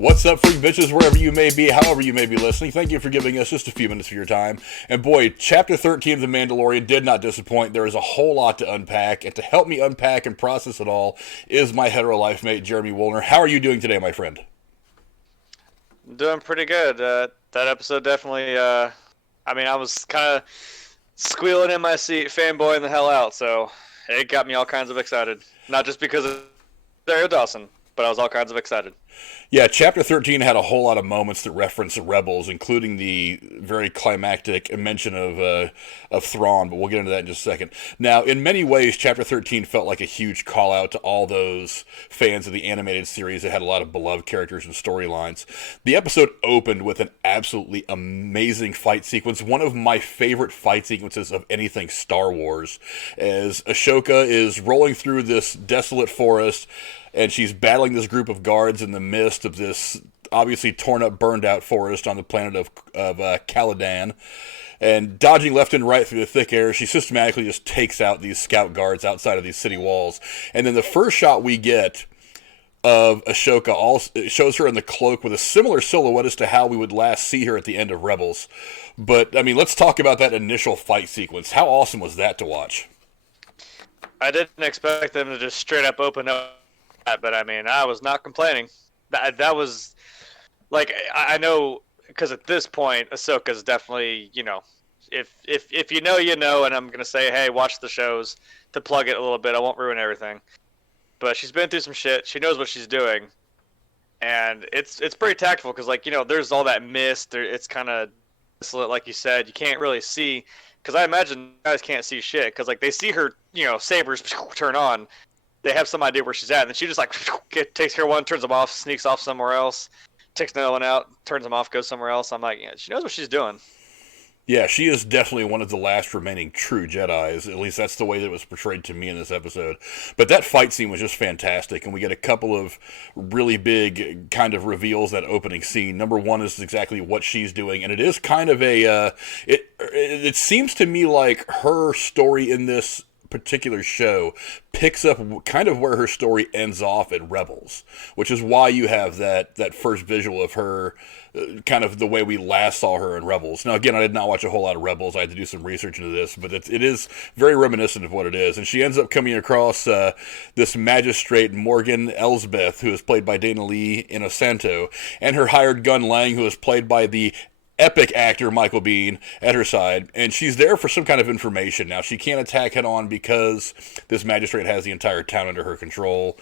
What's up, freak bitches, wherever you may be, however you may be listening? Thank you for giving us just a few minutes of your time. And boy, Chapter 13 of The Mandalorian did not disappoint. There is a whole lot to unpack, and to help me unpack and process it all is my hetero life mate, Jeremy Woolner. How are you doing today, my friend? I'm doing pretty good. That episode definitely, I was kind of squealing in my seat, fanboying the hell out, so it got me all kinds of excited. Not just because of Dario Dawson, but I was all kinds of excited. Yeah, Chapter 13 had a whole lot of moments that reference the Rebels, including the very climactic mention of Thrawn, but we'll get into that in just a second. Now, in many ways, Chapter 13 felt like a huge call-out to all those fans of the animated series that had a lot of beloved characters and storylines. The episode opened with an absolutely amazing fight sequence, one of my favorite fight sequences of anything Star Wars, as Ahsoka is rolling through this desolate forest, and she's battling this group of guards in the midst of this obviously torn up, burned out forest on the planet of Caladan. And dodging left and right through the thick air, she systematically just takes out these scout guards outside of these city walls. And then the first shot we get of Ahsoka also shows her in the cloak with a similar silhouette as to how we would last see her at the end of Rebels. But, I mean, let's talk about that initial fight sequence. How awesome was that to watch? I didn't expect them to just straight up open up. But I mean, I was not complaining. That was like, I know, because at this point, Ahsoka's definitely, if you know, you know. And I'm gonna say, hey, watch the shows to plug it a little bit. I won't ruin everything. But she's been through some shit. She knows what she's doing, and it's pretty tactful because, there's all that mist. It's kind of desolate, like you said. You can't really see, because I imagine guys can't see shit because they see her, sabers turn on. They have some idea where she's at, and then she just takes care of one, turns them off, sneaks off somewhere else, takes another one out, turns them off, goes somewhere else. I'm like, yeah, she knows what she's doing. Yeah, she is definitely one of the last remaining true Jedis. At least that's the way that it was portrayed to me in this episode. But that fight scene was just fantastic, and we get a couple of really big kind of reveals that opening scene. Number one is exactly what she's doing, and it is kind of a it seems to me like her story in this particular show picks up kind of where her story ends off at Rebels, which is why you have that first visual of her kind of the way we last saw her in Rebels. Now, again, I did not watch a whole lot of Rebels. I had to do some research into this, but it is very reminiscent of what it is. And she ends up coming across this magistrate, Morgan Elsbeth, who is played by Dana Lee Inosanto, and her hired gun, Lang, who is played by the epic actor Michael Biehn at her side, and she's there for some kind of information. Now, she can't attack head on because this magistrate has the entire town under her control.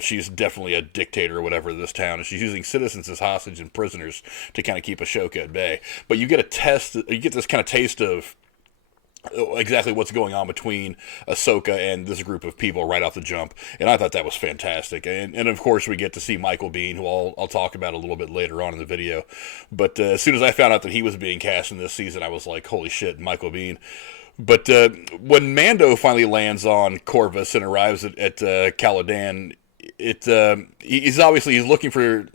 She's definitely a dictator or whatever of this town, and she's using citizens as hostage and prisoners to kind of keep Ahsoka at bay. But you get this kind of taste of exactly what's going on between Ahsoka and this group of people right off the jump, and I thought that was fantastic. And of course we get to see Michael Biehn, who I'll talk about a little bit later on in the video. But as soon as I found out that he was being cast in this season, I was like, holy shit, Michael Biehn. But when Mando finally lands on Corvus and arrives at Caladan, he's looking for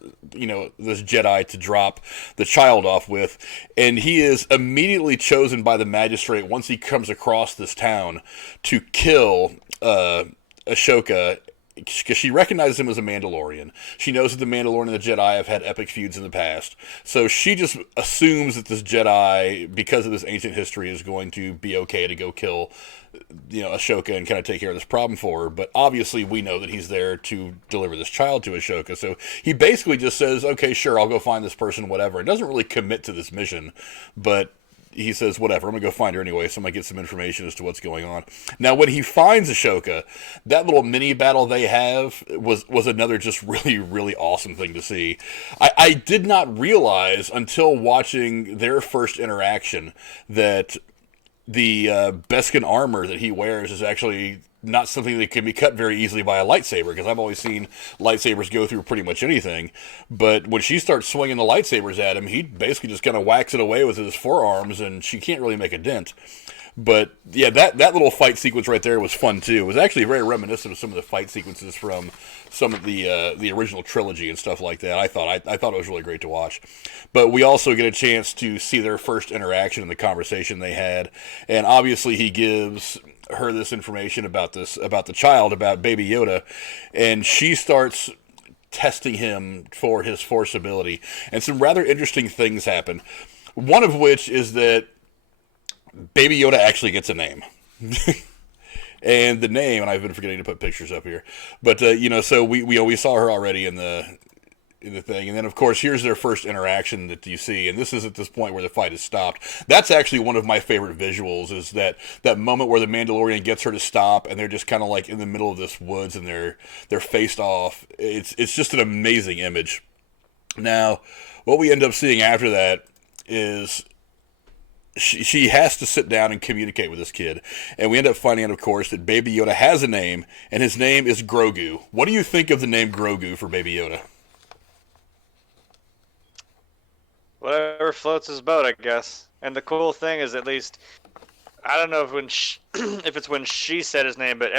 this Jedi to drop the child off with, and he is immediately chosen by the magistrate once he comes across this town to kill Ahsoka, because she recognizes him as a Mandalorian. She knows that the Mandalorian and the Jedi have had epic feuds in the past, so she just assumes that this Jedi, because of this ancient history, is going to be okay to go kill Ahsoka and kind of take care of this problem for her. But obviously we know that he's there to deliver this child to Ahsoka, so he basically just says, okay, sure, I'll go find this person, whatever. It doesn't really commit to this mission, but he says, whatever, I'm going to go find her anyway, so I'm going to get some information as to what's going on. Now, when he finds Ahsoka, that little mini battle they have was another just really, really awesome thing to see. I did not realize until watching their first interaction that the Beskar armor that he wears is actually not something that can be cut very easily by a lightsaber, because I've always seen lightsabers go through pretty much anything. But when she starts swinging the lightsabers at him, he basically just kind of whacks it away with his forearms, and she can't really make a dent. But yeah, that little fight sequence right there was fun too. It was actually very reminiscent of some of the fight sequences from some of the original trilogy and stuff like that. I thought it was really great to watch. But we also get a chance to see their first interaction and the conversation they had, and obviously he gives her this information about the child, about Baby Yoda, and she starts testing him for his Force ability. And some rather interesting things happen. One of which is that Baby Yoda actually gets a name. And the name, and I've been forgetting to put pictures up here, but so we saw her already in the thing, and then of course here's their first interaction that you see, and this is at this point where the fight is stopped. That's actually one of my favorite visuals, is that moment where the Mandalorian gets her to stop, and they're just kind of like in the middle of this woods, and they're faced off. It's just an amazing image. Now, what we end up seeing after that is she has to sit down and communicate with this kid. And we end up finding out, of course, that Baby Yoda has a name, and his name is Grogu. What do you think of the name Grogu for Baby Yoda? Whatever floats his boat, I guess. And the cool thing is, at least, I don't know if if it's when she said his name, but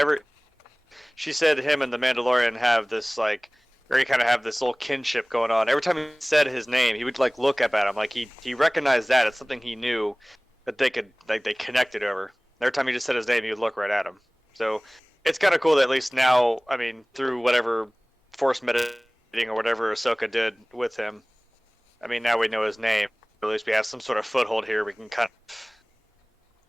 she said him and the Mandalorian have this, like, or he kind of have this little kinship going on. Every time he said his name, he would like look up at him, like he recognized that. It's something he knew that they connected over. Every time he just said his name, he would look right at him. So it's kind of cool that at least now, I mean, through whatever Force meditating or whatever Ahsoka did with him, I mean, now we know his name. At least we have some sort of foothold here. We can kind of,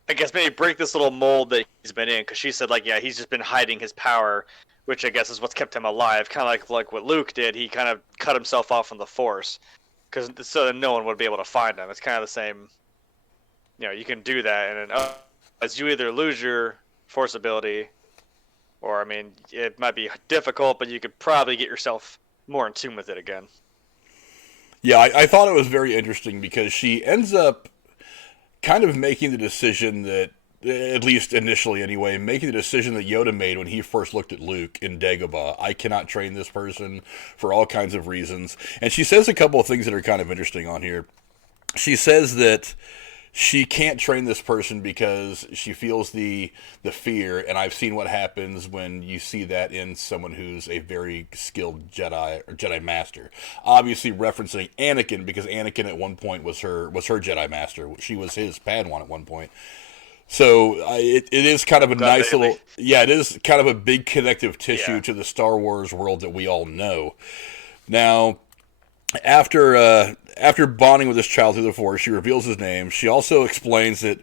I guess, maybe break this little mold that he's been in, because she said, like, yeah, he's just been hiding his power, which I guess is what's kept him alive. Kind of like what Luke did. He kind of cut himself off from the Force, so that no one would be able to find him. It's kind of the same. You can do that, and then as you either lose your Force ability, or, I mean, it might be difficult, but you could probably get yourself more in tune with it again. Yeah, I thought it was very interesting, because she ends up kind of making the decision that, at least initially anyway, making the decision that Yoda made when he first looked at Luke in Dagobah. I cannot train this person for all kinds of reasons. And she says a couple of things that are kind of interesting on here. She says that she can't train this person because she feels the fear, and I've seen what happens when you see that in someone who's a very skilled Jedi or Jedi Master. Obviously referencing Anakin, because Anakin at one point was her Jedi Master. She was his Padawan at one point. So it is kind of a nice little, it is kind of a big connective tissue to the Star Wars world that we all know. Now, after bonding with this child through the Force, she reveals his name. She also explains that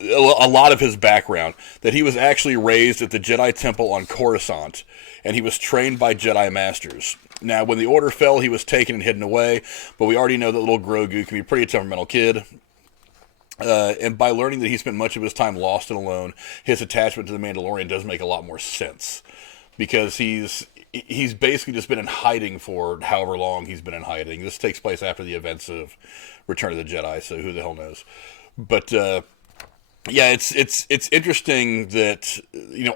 a lot of his background, that he was actually raised at the Jedi Temple on Coruscant, and he was trained by Jedi Masters. Now, when the Order fell, he was taken and hidden away, but we already know that little Grogu can be a pretty temperamental kid. And by learning that he spent much of his time lost and alone, his attachment to the Mandalorian does make a lot more sense. Because he's basically just been in hiding for however long he's been in hiding. This takes place after the events of Return of the Jedi, so who the hell knows. But, it's interesting that,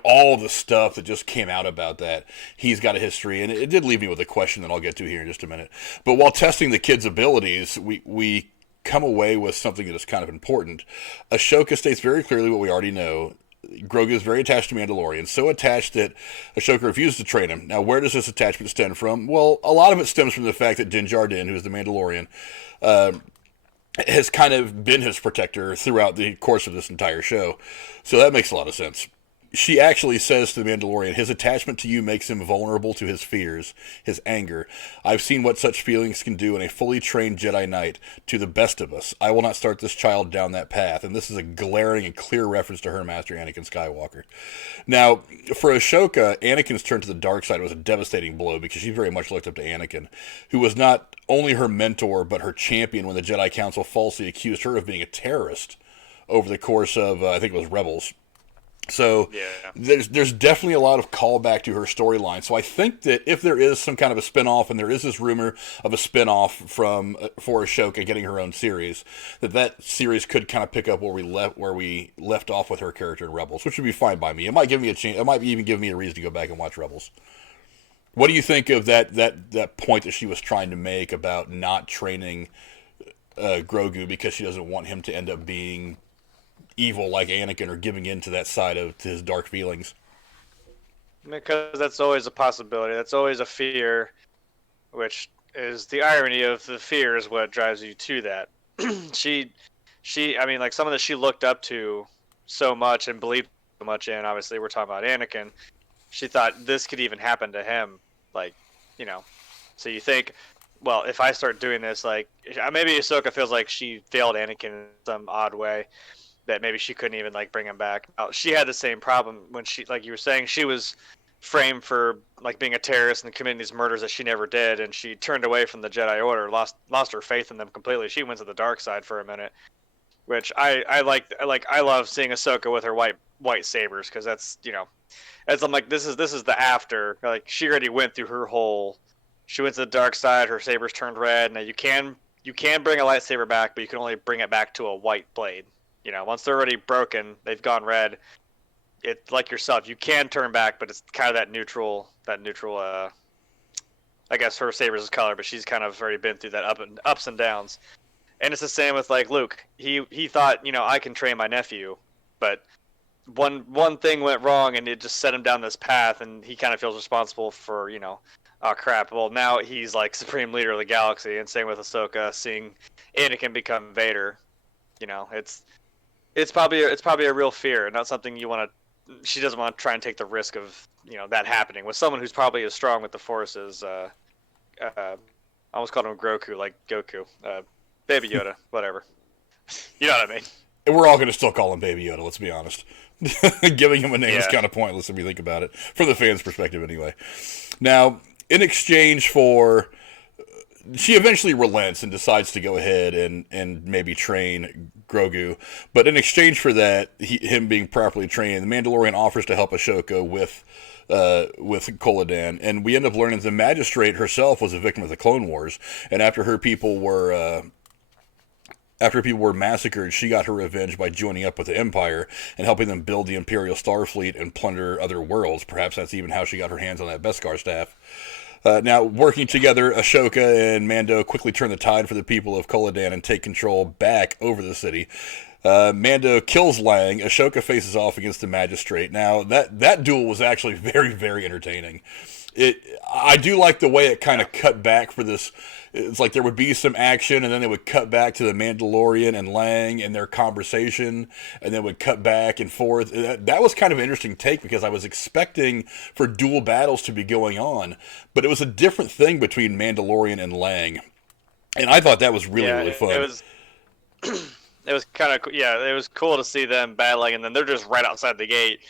all the stuff that just came out about that, he's got a history. And it did leave me with a question that I'll get to here in just a minute. But while testing the kid's abilities, we come away with something that is kind of important. Ahsoka states very clearly what we already know. Grogu is very attached to Mandalorian, so attached that Ahsoka refused to train him. Now, where does this attachment stem from? Well, a lot of it stems from the fact that Din Djarin, who is the Mandalorian, has kind of been his protector throughout the course of this entire show. So that makes a lot of sense. She actually says to the Mandalorian, his attachment to you makes him vulnerable to his fears, his anger. I've seen what such feelings can do in a fully trained Jedi Knight to the best of us. I will not start this child down that path. And this is a glaring and clear reference to her master, Anakin Skywalker. Now, for Ahsoka, Anakin's turn to the dark side was a devastating blow, because she very much looked up to Anakin, who was not only her mentor, but her champion when the Jedi Council falsely accused her of being a terrorist over the course of, I think it was Rebels. So there's definitely a lot of callback to her storyline. So I think that if there is some kind of a spinoff, and there is this rumor of a spinoff for Ahsoka getting her own series, that series could kind of pick up where we left off with her character in Rebels, which would be fine by me. It might give me a chance. It might even give me a reason to go back and watch Rebels. What do you think of that point that she was trying to make about not training Grogu because she doesn't want him to end up being evil like Anakin, or giving in to that side to his dark feelings? Because that's always a possibility. That's always a fear, which is the irony of the fear is what drives you to that. she, I mean, like someone that she looked up to so much and believed so much in. Obviously, we're talking about Anakin. She thought this could even happen to him. Like, So you think, well, if I start doing this, like maybe Ahsoka feels like she failed Anakin in some odd way, that maybe she couldn't even like bring him back. She had the same problem when she, like you were saying, she was framed for like being a terrorist and committing these murders that she never did, and she turned away from the Jedi Order, lost her faith in them completely. She went to the dark side for a minute, which I like. I love seeing Ahsoka with her white sabers, because that's, as I'm like, this is the after. Like, she already went through her whole. She went to the dark side. Her sabers turned red. Now you can bring a lightsaber back, but you can only bring it back to a white blade. Once they're already broken, they've gone red. It's like yourself. You can turn back, but it's kind of that neutral. I guess her saber's color, but she's kind of already been through that ups and downs. And it's the same with like Luke. He thought, I can train my nephew, but one thing went wrong, and it just set him down this path, and he kind of feels responsible for, oh crap. Well, now he's like supreme leader of the galaxy, and same with Ahsoka, seeing Anakin become Vader. It's probably a real fear, not something you want to. She doesn't want to try and take the risk of that happening with someone who's probably as strong with the Force as I almost called him Groku, like Goku, Baby Yoda, whatever. You know what I mean? And we're all going to still call him Baby Yoda. Let's be honest. Giving him a name is kind of pointless if you think about it, from the fans' perspective, anyway. Now, in exchange for. She eventually relents and decides to go ahead and maybe train Grogu. But in exchange for that, him being properly trained, the Mandalorian offers to help Ahsoka with Coladan. And we end up learning the Magistrate herself was a victim of the Clone Wars. And after people were massacred, she got her revenge by joining up with the Empire and helping them build the Imperial Starfleet and plunder other worlds. Perhaps that's even how she got her hands on that Beskar staff. Now, working together, Ahsoka and Mando quickly turn the tide for the people of Coladan and take control back over the city. Mando kills Lang. Ahsoka faces off against the Magistrate. Now, that duel was actually very, very entertaining. I do like the way it kind of cut back for this. It's like there would be some action, and then they would cut back to the Mandalorian and Lang and their conversation, and then would cut back and forth. That was kind of an interesting take, because I was expecting for dual battles to be going on, but it was a different thing between Mandalorian and Lang, and I thought that was really fun. It was kind of it was cool to see them battling, and then they're just right outside the gate,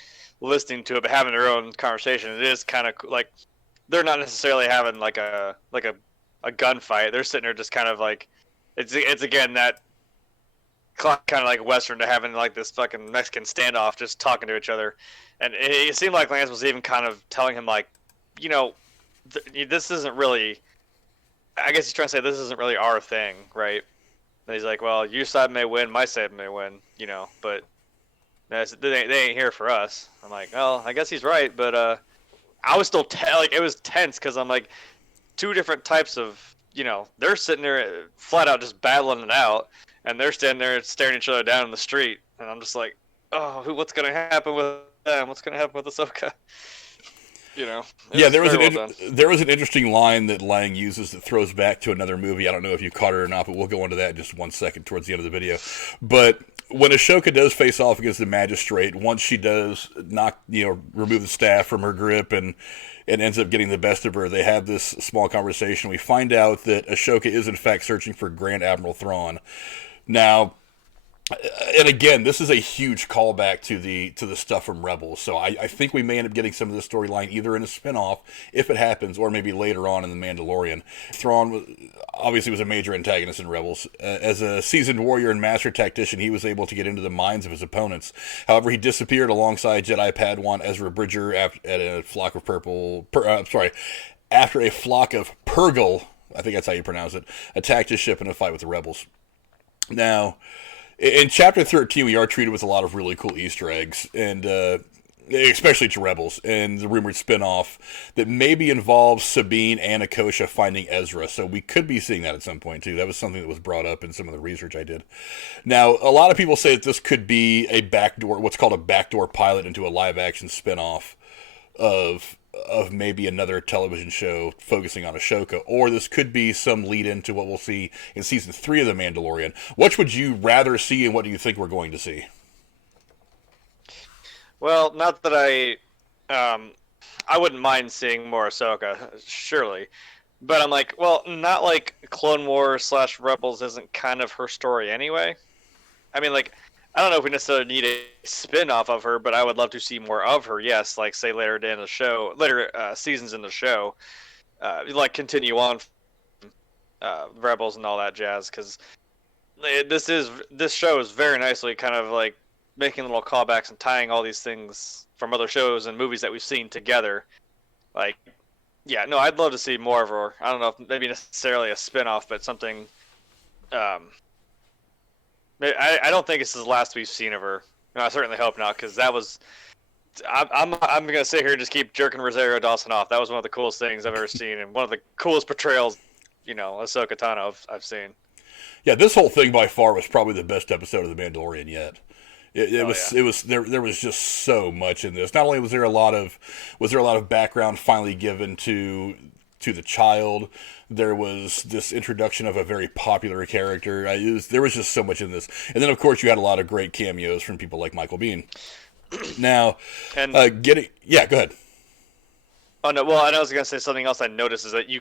listening to it, but having their own conversation. It is kind of like they're not necessarily having like a gunfight. They're sitting there just kind of like, it's again that kind of like Western to having like this fucking Mexican standoff, just talking to each other. And it seemed like Lance was even kind of telling him like, this isn't really, I guess he's trying to say this isn't really our thing, right? And he's like, well, your side may win, my side may win, but they ain't here for us. I'm like, well, I guess he's right, but I was still it was tense, because I'm like, two different types of, they're sitting there flat out just battling it out, and they're standing there staring each other down in the street, and I'm just like, oh, what's going to happen with them? What's going to happen with Ahsoka? There was an interesting line that Lang uses that throws back to another movie. I don't know if you caught it or not, but we'll go into that in just 1 second towards the end of the video. But when Ahsoka does face off against the Magistrate, once she does remove the staff from her grip and ends up getting the best of her, they have this small conversation. We find out that Ahsoka is in fact searching for Grand Admiral Thrawn. Now, and again, this is a huge callback to the stuff from Rebels, so I think we may end up getting some of this storyline either in a spinoff, if it happens, or maybe later on in The Mandalorian. Thrawn obviously was a major antagonist in Rebels. As a seasoned warrior and master tactician, he was able to get into the minds of his opponents. However, he disappeared alongside Jedi Padawan Ezra Bridger after a flock of Purgle, I think that's how you pronounce it, attacked his ship in a fight with the Rebels. Now, in Chapter 13, we are treated with a lot of really cool Easter eggs, and especially to Rebels, and the rumored spinoff that maybe involves Sabine and Akosha finding Ezra, so we could be seeing that at some point, too. That was something that was brought up in some of the research I did. Now, a lot of people say that this could be what's called a backdoor pilot into a live-action spinoff of maybe another television show focusing on Ahsoka, or this could be some lead into what we'll see in Season 3 of The Mandalorian. Which would you rather see, and what do you think we're going to see? Well, not that I wouldn't mind seeing more Ahsoka, surely. But I'm like, well, not like Clone Wars slash Rebels isn't kind of her story anyway. I mean, like, I don't know if we necessarily need a spin off of her, but I would love to see more of her. Yes, like say later in the show, later seasons in the show, like continue on Rebels and all that jazz. Because this show is very nicely kind of like making little callbacks and tying all these things from other shows and movies that we've seen together. Like, yeah, no, I'd love to see more of her. I don't know if maybe necessarily a spin off, but something. Um, I don't think this is the last we've seen of her. No, I certainly hope not, because that was. I'm gonna sit here and just keep jerking Rosario Dawson off. That was one of the coolest things I've ever seen, and one of the coolest portrayals, Ahsoka Tano I've seen. Yeah, this whole thing by far was probably the best episode of The Mandalorian yet. Yeah. It was there was just so much in this. Not only was there a lot of background finally given to the child, there was this introduction of a very popular character. There was just so much in this, and then of course you had a lot of great cameos from people like Michael Biehn. Now, And go ahead. oh no, well, I was gonna say something else I noticed is that you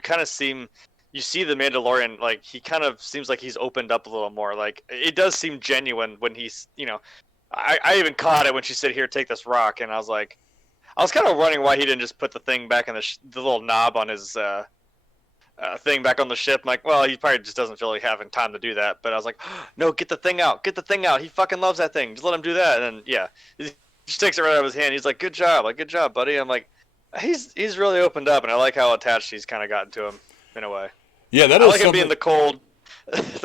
see the Mandalorian, like he kind of seems like he's opened up a little more. Like it does seem genuine when he's, I even caught it when she said, "Here, take this rock," and I was kind of wondering why he didn't just put the thing back in the little knob on his thing back on the ship. I'm like, well, he probably just doesn't feel like having time to do that. But I was like, no, get the thing out, get the thing out. He fucking loves that thing. Just let him do that. And then yeah, he just takes it right out of his hand. He's like, good job, buddy. I'm like, he's really opened up, and I like how attached he's kind of gotten to him in a way. Yeah, that I is like him something. being the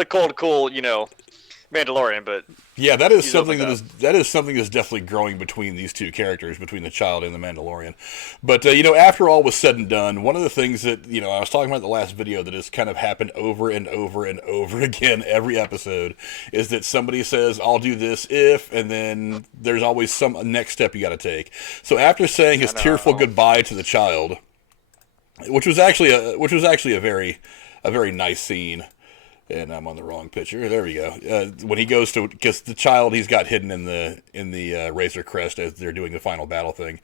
cold, cool, Mandalorian, but Yeah, that is he's something opened that is something that's definitely growing between these two characters, between the child and the Mandalorian. But after all was said and done, one of the things that I was talking about in the last video that has kind of happened over and over and over again every episode is that somebody says, "I'll do this if," and then there's always some next step you got to take. So after saying his tearful goodbye to the child, which was actually a very nice scene. And I'm on the wrong picture. There we go. When he goes to, because the child he's got hidden in the Razor Crest as they're doing the final battle thing.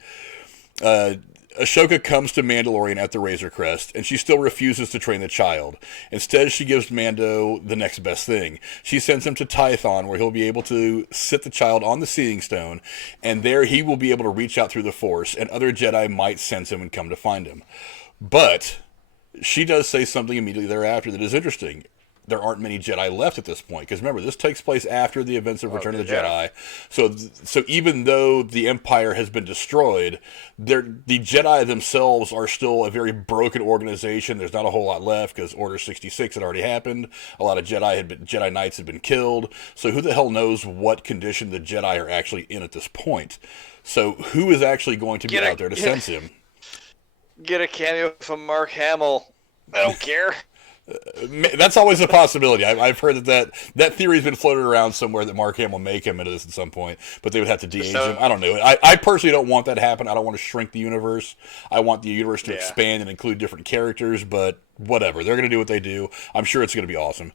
Ashoka comes to Mandalorian at the Razor Crest, and she still refuses to train the child. Instead, she gives Mando the next best thing. She sends him to Tython, where he'll be able to sit the child on the Seeing Stone, and there he will be able to reach out through the Force, and other Jedi might sense him and come to find him. But she does say something immediately thereafter that is interesting. There aren't many Jedi left at this point, because remember, this takes place after the events of Return of the Jedi. So even though the Empire has been destroyed, the Jedi themselves are still a very broken organization. There's not a whole lot left because Order 66 had already happened. A lot of Jedi Knights had been killed. So who the hell knows what condition the Jedi are actually in at this point? So who is actually going to be out there to sense him? Get a cameo from Mark Hamill. I don't care. That's always a possibility. I've heard that theory's been floated around somewhere that Mark Hamill may come into this at some point, but they would have to de-age him. I don't know. I personally don't want that to happen. I don't want to shrink the universe. I want the universe to expand and include different characters, but whatever. They're going to do what they do. I'm sure it's going to be awesome.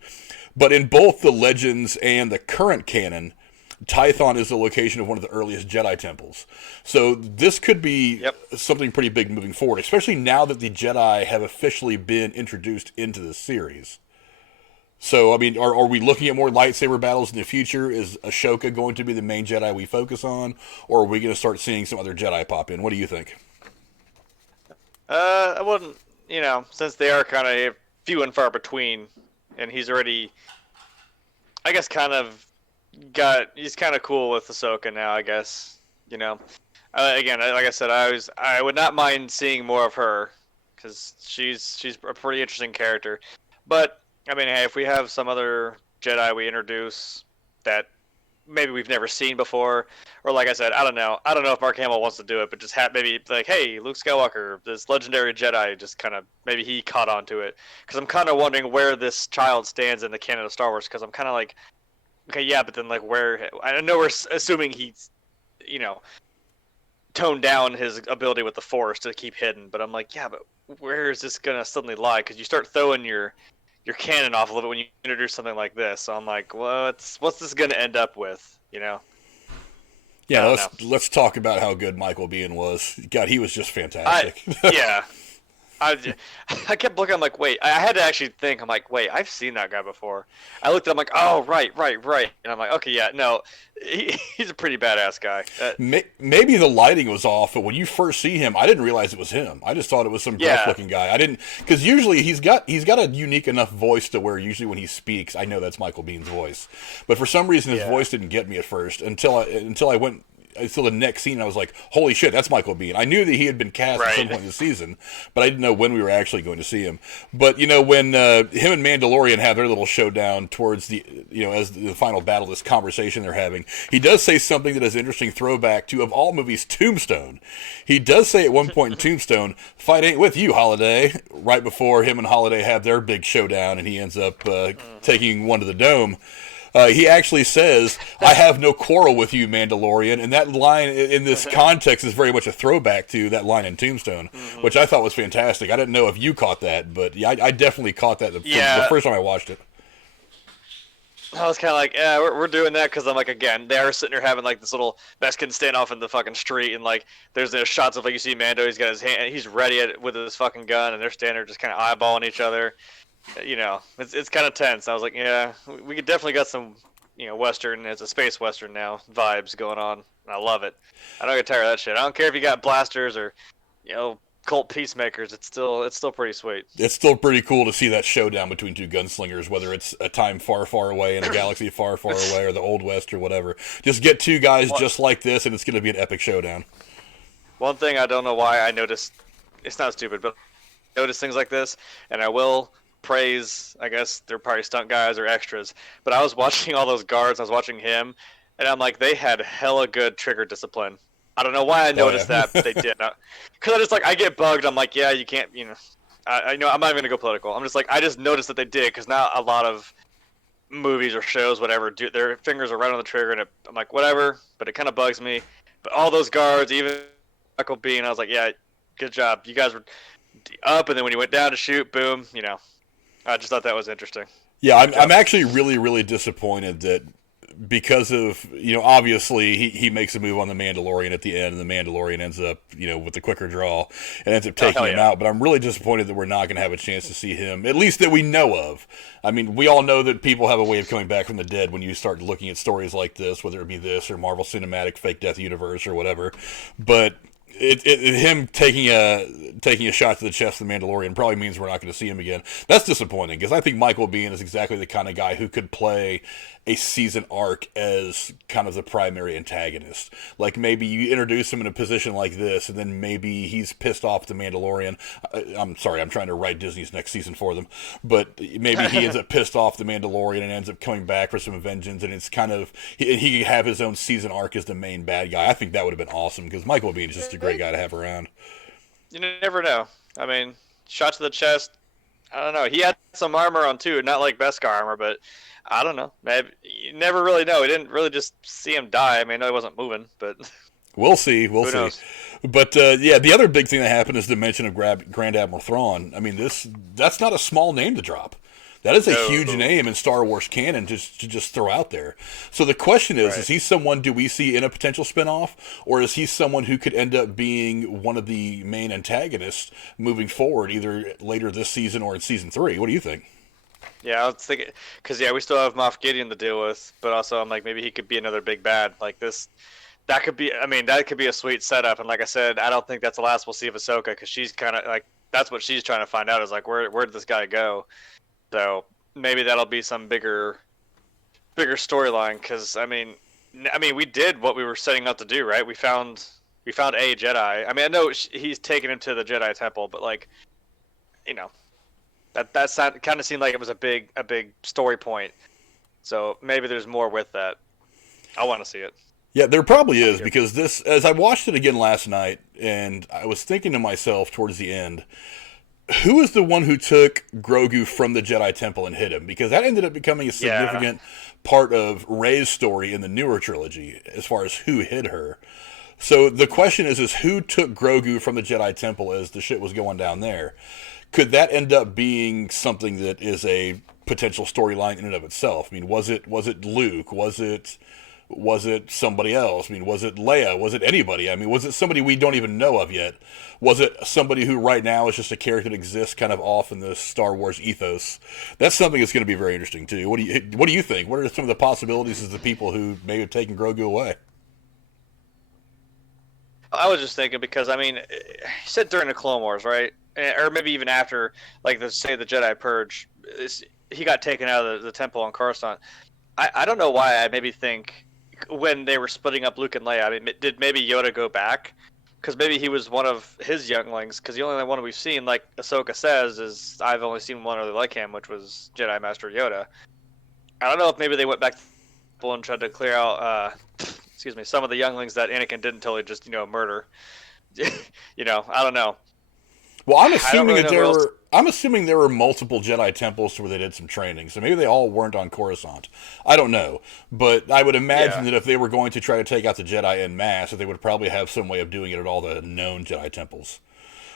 But in both the Legends and the current canon, Tython is the location of one of the earliest Jedi temples. So this could be something pretty big moving forward, especially now that the Jedi have officially been introduced into the series. So, I mean, are we looking at more lightsaber battles in the future? Is Ashoka going to be the main Jedi we focus on? Or are we going to start seeing some other Jedi pop in? What do you think? I wouldn't, since they are kind of few and far between, and he's already, I guess, he's kind of cool with Ahsoka now, I guess. Again, like I said, I would not mind seeing more of her because she's a pretty interesting character. But I mean, hey, if we have some other Jedi we introduce that maybe we've never seen before, or like I said, I don't know if Mark Hamill wants to do it, but just maybe like, hey, Luke Skywalker, this legendary Jedi, just kind of maybe he caught on to it, because I'm kind of wondering where this child stands in the canon of Star Wars, because I'm kind of like, okay, yeah, but then like where? I know we're assuming he's, toned down his ability with the Force to keep hidden, but I'm like, yeah, but where is this gonna suddenly lie? Because you start throwing your canon off a little bit when you introduce something like this. So I'm like, what's this gonna end up with? Yeah, let's talk about how good Michael Biehn was. God, he was just fantastic. Yeah. I, I kept looking. I'm like, wait. I had to actually think. I'm like, wait. I've seen that guy before. I looked at him like, oh, right. And I'm like, okay, yeah, no, he's a pretty badass guy. Maybe the lighting was off, but when you first see him, I didn't realize it was him. I just thought it was some gruff Yeah, looking guy. I didn't, because usually he's got a unique enough voice to where usually when he speaks, I know that's Michael Bihn's voice. But for some reason, his yeah, voice didn't get me at first until I went. Until the next scene, I was like, "Holy shit, that's Michael Biehn!" I knew that he had been cast at some point in the season, but I didn't know when we were actually going to see him. But when him and Mandalorian have their little showdown towards the as the final battle, this conversation they're having, he does say something that is an interesting throwback to, of all movies, Tombstone. He does say at one point in Tombstone, "Fight ain't with you, Holiday," right before him and Holiday have their big showdown, and he ends up taking one to the dome. He actually says, "I have no quarrel with you, Mandalorian," and that line in this context is very much a throwback to that line in Tombstone, which I thought was fantastic. I didn't know if you caught that, but yeah, I definitely caught that the first time I watched it. I was kind of like, yeah, we're doing that because I'm like, again, they are sitting there having like this little Mexican standoff in the fucking street, and like there's shots of like you see Mando, he's got his hand, he's ready with his fucking gun, and they're standing there just kind of eyeballing each other. It's kind of tense. I was like, yeah, we could definitely got some, Western, it's a space Western now, vibes going on. And I love it. I don't get tired of that shit. I don't care if you got blasters or, cult peacemakers. It's still pretty sweet. It's still pretty cool to see that showdown between two gunslingers, whether it's a time far, far away in a galaxy far, far away, or the Old West or whatever. Just get two guys just like this, and it's going to be an epic showdown. One thing I don't know why I noticed, it's not stupid, but I notice things like this, and I will praise, I guess they're probably stunt guys or extras, but I was watching all those guards, I was watching him, and I'm like, they had hella good trigger discipline. I don't know why I noticed that, but they did. Because I just I get bugged, I'm like, yeah, you can't, I know, I'm not even going to go political. I'm just like, I just noticed that they did, because now a lot of movies or shows, whatever, their fingers are right on the trigger, and I'm like, whatever, but it kind of bugs me. But all those guards, even Michael Biehn, I was like, yeah, good job. You guys were up, and then when you went down to shoot, boom, I just thought that was interesting. Yeah, I'm actually really, really disappointed that because of, obviously he makes a move on the Mandalorian at the end, and the Mandalorian ends up, with the quicker draw and ends up taking him out. But I'm really disappointed that we're not going to have a chance to see him, at least that we know of. I mean, we all know that people have a way of coming back from the dead when you start looking at stories like this, whether it be this or Marvel Cinematic Fake Death Universe or whatever. But him taking a shot to the chest of the Mandalorian probably means we're not going to see him again. That's disappointing, because I think Michael Biehn is exactly the kind of guy who could play a season arc as kind of the primary antagonist. Like, maybe you introduce him in a position like this, and then maybe he's pissed off the Mandalorian. I'm sorry, I'm trying to write Disney's next season for them, but maybe he ends up pissed off the Mandalorian and ends up coming back for some vengeance, and it's kind of he can have his own season arc as the main bad guy. I think that would have been awesome, because Michael Biehn is just a great guy to have around. You never know. I mean, shot to the chest, I don't know. He had some armor on too, not like Beskar armor, but I don't know. Maybe you never really know. We didn't really just see him die. I mean, I know he wasn't moving, but we'll see. We'll see. Knows? But yeah, the other big thing that happened is the mention of Grand Admiral Thrawn. I mean, that's not a small name to drop. That is a huge name in Star Wars canon to just throw out there. So the question is he someone do we see in a potential spinoff, or is he someone who could end up being one of the main antagonists moving forward, either later this season or in season 3? What do you think? Yeah, I was thinking, because we still have Moff Gideon to deal with, but also I'm like, maybe he could be another big bad like this. That could be, I mean, that could be a sweet setup. And like I said, I don't think that's the last we'll see of Ahsoka, because she's kind of like, that's what she's trying to find out, is like, where did this guy go? So maybe that'll be some bigger storyline. Because I mean, we did what we were setting out to do, right? We found a Jedi. I mean, I know he's taken him to the Jedi Temple, but like, that kind of seemed like it was a big story point. So maybe there's more with that. I want to see it. Yeah, there probably is, because this, as I watched it again last night, and I was thinking to myself towards the end, who is the one who took Grogu from the Jedi Temple and hid him? Because that ended up becoming a significant part of Rey's story in the newer trilogy, as far as who hid her. So the question is who took Grogu from the Jedi Temple as the shit was going down there? Could that end up being something that is a potential storyline in and of itself? I mean, was it Luke? Was it Was it somebody else? I mean, was it Leia? Was it anybody? I mean, was it somebody we don't even know of yet? Was it somebody who right now is just a character that exists kind of off in the Star Wars ethos? That's something that's going to be very interesting too. What do you think? What are some of the possibilities of the people who may have taken Grogu away? I was just thinking because I mean, he said during the Clone Wars, right? Or maybe even after, like the Jedi Purge, he got taken out of the temple on Coruscant. I don't know why I maybe think when they were splitting up Luke and Leia, I mean, did maybe Yoda go back? Because maybe he was one of his younglings. Because the only one we've seen, like Ahsoka says, is I've only seen one other like him, which was Jedi Master Yoda. I don't know if maybe they went back and tried to clear out, excuse me, some of the younglings that Anakin didn't totally just murder. I don't know. Well, I'm assuming there were multiple Jedi temples where they did some training, so maybe they all weren't on Coruscant. I don't know, but I would imagine that if they were going to try to take out the Jedi en masse, that they would probably have some way of doing it at all the known Jedi temples.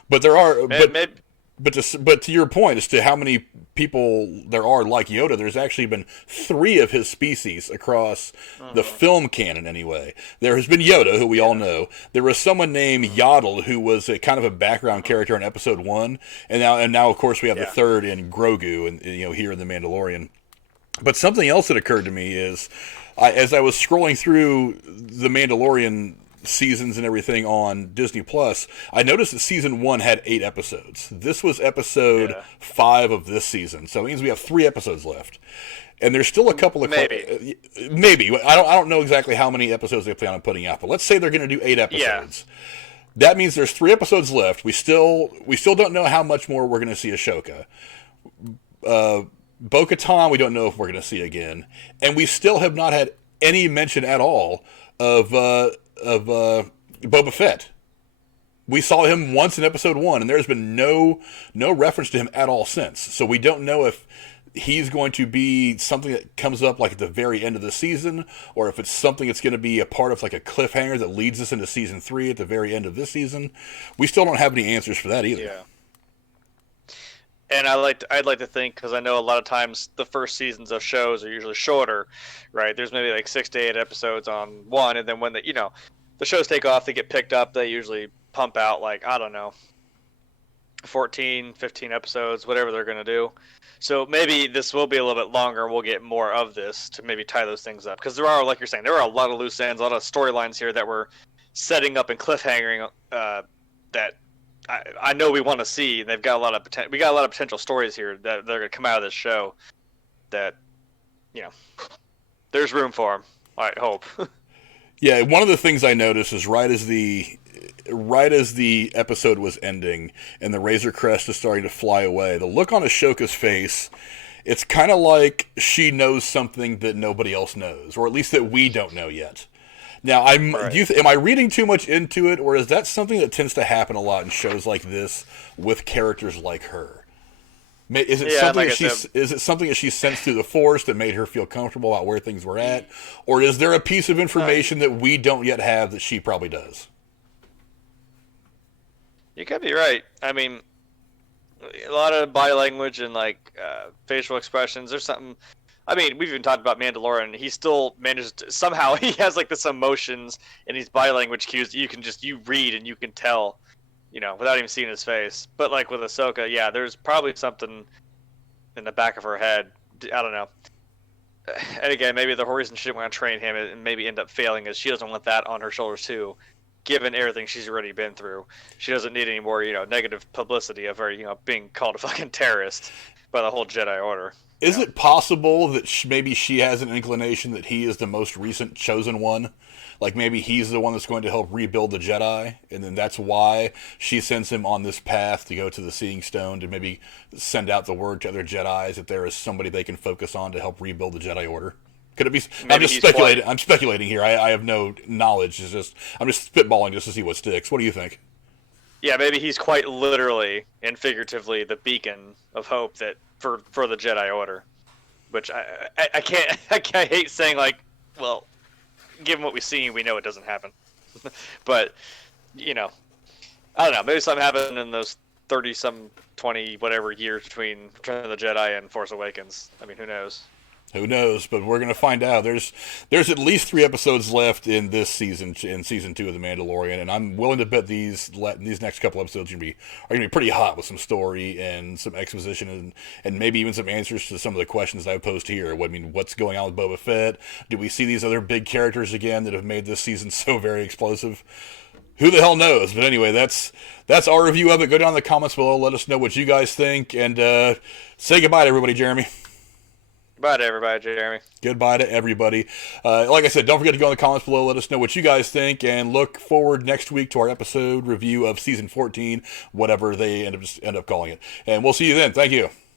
But there are, but to your point as to how many people there are like Yoda, there's actually been 3 of his species across the film canon anyway. There has been Yoda, who we all know. There was someone named Yaddle, who was a kind of a background character in Episode 1, and now of course we have the third in Grogu, and here in The Mandalorian. But something else that occurred to me is, as I was scrolling through The Mandalorian seasons and everything on Disney Plus, I noticed that season 1 had 8 episodes. This was episode 5 of this season, so it means we have 3 episodes left. And there's still a couple of maybe. I don't know exactly how many episodes they plan on putting out, but let's say they're going to do 8 episodes. That means there's 3 episodes left. We still don't know how much more we're going to see Ahsoka. Bo-Katan, we don't know if we're going to see again, and we still have not had any mention at all of Boba Fett. We saw him once in episode 1, and there's been no reference to him at all since. So we don't know if he's going to be something that comes up like at the very end of the season, or if it's something that's going to be a part of like a cliffhanger that leads us into season 3 at the very end of this season. We still don't have any answers for that either. Yeah. And I'd like to think, because I know a lot of times the first seasons of shows are usually shorter, right? There's maybe like 6 to 8 episodes on one, and then when the shows take off, they get picked up, they usually pump out like, I don't know, 14, 15 episodes, whatever they're going to do. So maybe this will be a little bit longer, and we'll get more of this to maybe tie those things up. Because there are, like you're saying, there are a lot of loose ends, a lot of storylines here that we're setting up and cliffhangering that I know we want to see. They've got a lot of we got a lot of potential stories here that they're going to come out of this show that, there's room for them, I hope. Yeah, one of the things I noticed is right as the episode was ending and the Razor Crest is starting to fly away, the look on Ashoka's face, it's kind of like she knows something that nobody else knows, or at least that we don't know yet. Now, am I reading too much into it, or is that something that tends to happen a lot in shows like this with characters like her? Is it something that she sensed through the Force that made her feel comfortable about where things were at, or is there a piece of information that we don't yet have that she probably does? You could be right. I mean, a lot of body language and facial expressions. There's something. I mean, we've even talked about Mandalorian. He still manages to, somehow he has this emotions in his body language cues that you read and you can tell, without even seeing his face. But with Ahsoka, yeah, there's probably something in the back of her head. I don't know. And again, maybe the reason she didn't want to train him and maybe end up failing is she doesn't want that on her shoulders too, given everything she's already been through. She doesn't need any more, negative publicity of her, being called a fucking terrorist by the whole Jedi Order. Is it possible that maybe she has an inclination that he is the most recent chosen one? Like maybe he's the one that's going to help rebuild the Jedi, and then that's why she sends him on this path to go to the Seeing Stone to maybe send out the word to other Jedis that there is somebody they can focus on to help rebuild the Jedi Order? Could it be? I'm just speculating. I'm speculating here. I have no knowledge. I'm just spitballing just to see what sticks. What do you think? Yeah, maybe he's quite literally and figuratively the beacon of hope that for the Jedi Order, which I can't. I hate saying well, given what we've seen, we know it doesn't happen. But I don't know. Maybe something happened in those 30-some, 20 whatever years between Return of the Jedi and Force Awakens. I mean, who knows? Who knows? But we're gonna find out. There's at least 3 episodes left in this season, in season 2 of The Mandalorian, and I'm willing to bet these next couple episodes are gonna be pretty hot with some story and some exposition and maybe even some answers to some of the questions I've posed here. I mean, what's going on with Boba Fett? Do we see these other big characters again that have made this season so very explosive? Who the hell knows? But anyway, that's our review of it. Go down in the comments below. Let us know what you guys think, and say goodbye to everybody, Jeremy. Goodbye to everybody, Jeremy. Goodbye to everybody. Like I said, don't forget to go in the comments below. Let us know what you guys think, and look forward next week to our episode review of Season 14, whatever they end up calling it. And we'll see you then. Thank you.